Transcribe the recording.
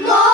Lord.